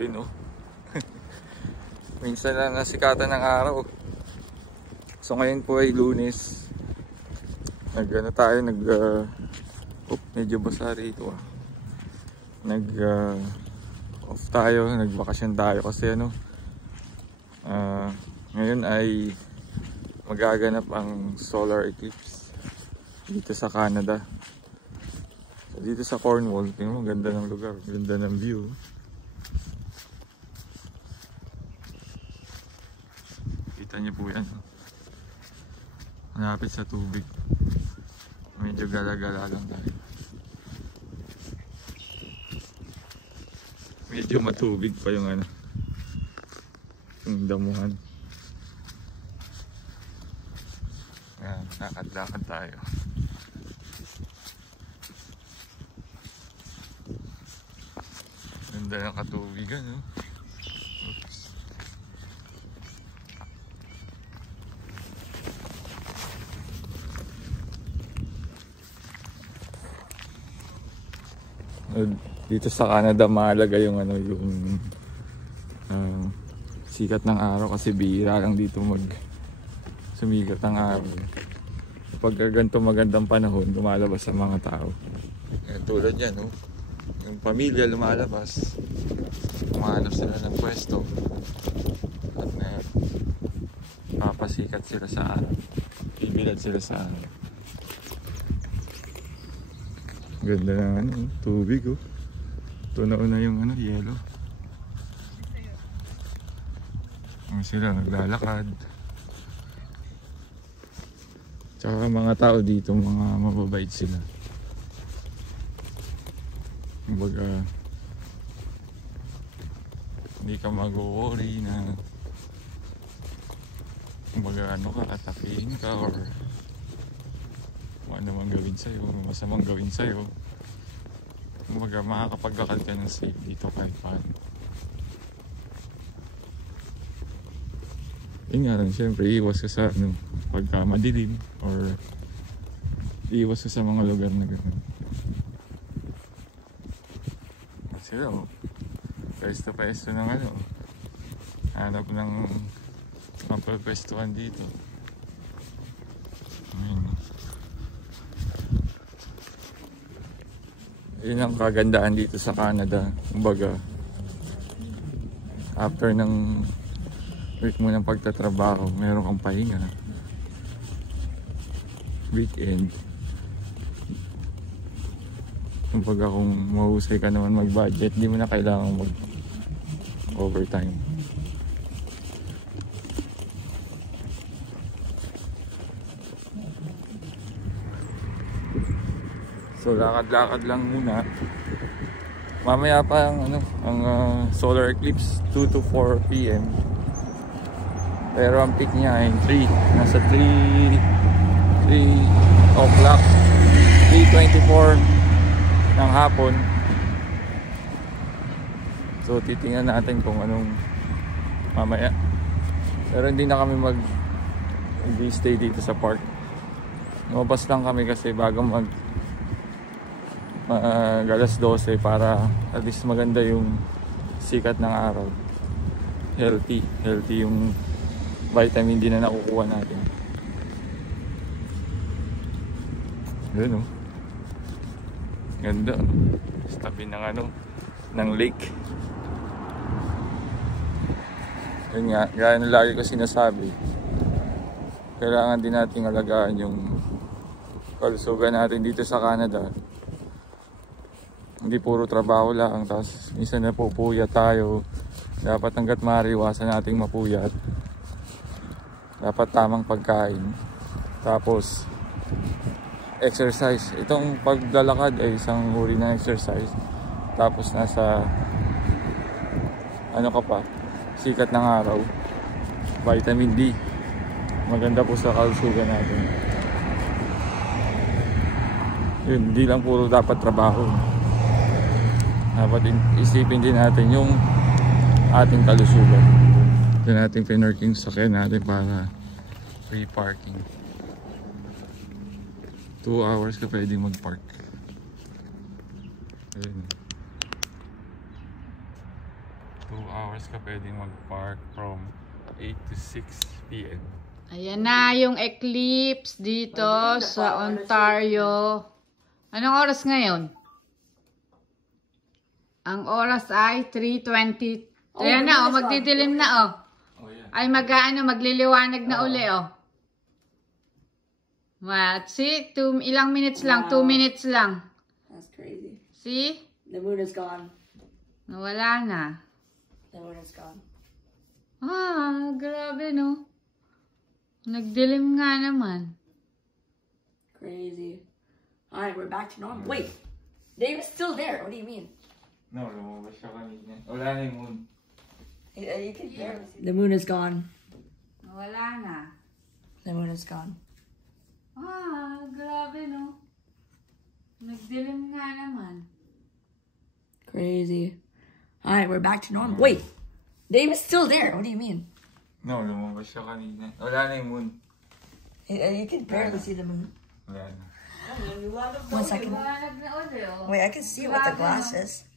Yun, oh. Minsan lang nasikatan ng araw. So ngayon po ay Lunes. Medyo basa rito, ah. Off tayo, nagbakasyon tayo kasi ngayon ay magaganap ang solar eclipse dito sa Canada. So, dito sa Cornwall, tingnan mo, ganda ng lugar, ganda ng view. Kita niyo po yan, malapit sa tubig. Medyo gala-gala lang tayo. Medyo matubig pa yung yung damuhan. Ayan, lakad-lakad tayo. Ganda ng katubigan, no? Oops. Dito sa Canada mahalaga yung sikat ng araw kasi bihira lang dito sumikat ng araw. Pag ganito magandang panahon, lumalabas sa mga tao. Tulad yan, no? Yung pamilya lumalabas, umahanap sila ng pwesto at papasikat sila sa araw, bibilad sila sa araw. Ganda ng tubig, oh. Tunaw na yung yelo. Sila naglalakad. Tsaka mga tao dito, mga mababait sila. Kumbaga, hindi ka mag-worry na kumbaga atakihin ka or kung ano man gawin sa'yo, masamang gawin sa'yo. Kumbaga makakapaglakad ka ng safe dito kahit paano. Yun nga lang, syempre iwas ka sa pagka madilim or iwas ka sa mga lugar na gano'n. Sila, pwesto ng hanap ng mapapwestuhan dito. Ayun. Yun ang kagandaan dito sa Canada. Kumbaga, after ng week mo ng pagtatrabaho, meron kang pahinga. Weekend. Kumbaga kung mahusay ka naman mag-budget, di mo na kailangan mag-overtime. So lakad-lakad lang muna. Mamaya pa ang solar eclipse 2 to 4 PM. Pero ang peak niya ay 3. Nasa 3 o'clock, 3:24 ng hapon. So titingnan natin kung anong mamaya. Pero hindi na kami mag-stay dito sa park. Lumabas lang kami kasi bago alas 12 para at least maganda yung sikat ng araw. Healthy yung vitamin D na nakukuha natin. Yun, oh. Ganda, no? Sa tabi ng lake. Yun nga, gaya na lagi ko sinasabi, kailangan din nating alagaan yung kalusugan natin dito sa Canada. Hindi puro trabaho lang, tapos minsan napupuyat tayo. Dapat hanggat maaari iwasan nating mapuyat. Dapat tamang pagkain. Tapos exercise. Itong paglalakad ay isang uri ng exercise. Tapos nasa sikat ng araw. Vitamin D. Maganda po sa kalusugan natin. Yun, hindi lang puro dapat trabaho. Dapat isipin din natin yung ating kalusugan. Ito natin pinarking sakyan natin para free parking. 2 hours ka pwedeng mag-park. Ayun. 2 hours ka pwedeng mag-park from 8 to 6 p.m. Ayan na yung eclipse dito sa Ontario. Anong oras ngayon? Ang oras ay 3:20. Ayan na, magdidilim na, oh. Ay magliliwanag na uli, oh. What? See? Ilang minutes lang? 2 minutes lang. That's crazy. See? The moon is gone. Nawala na. The moon is gone. Ah, grabe, no? Nagdilim nga naman. Crazy. Alright, we're back to normal. Wait, David's still there. What do you mean? No, lumabas siya kanina. Wala na yung moon. You can barely see. The moon is gone. Nawala na. The moon is gone. Ah, grabe, no? Nagdilim nga naman. Crazy. Alright, we're back to normal. Wait, David's still there. What do you mean? No, lumabas siya kanina. Wala na yung moon. You can barely see the moon. Wala na. 1 second. Liwanag na uli, oh. Wait, I can see with the glasses.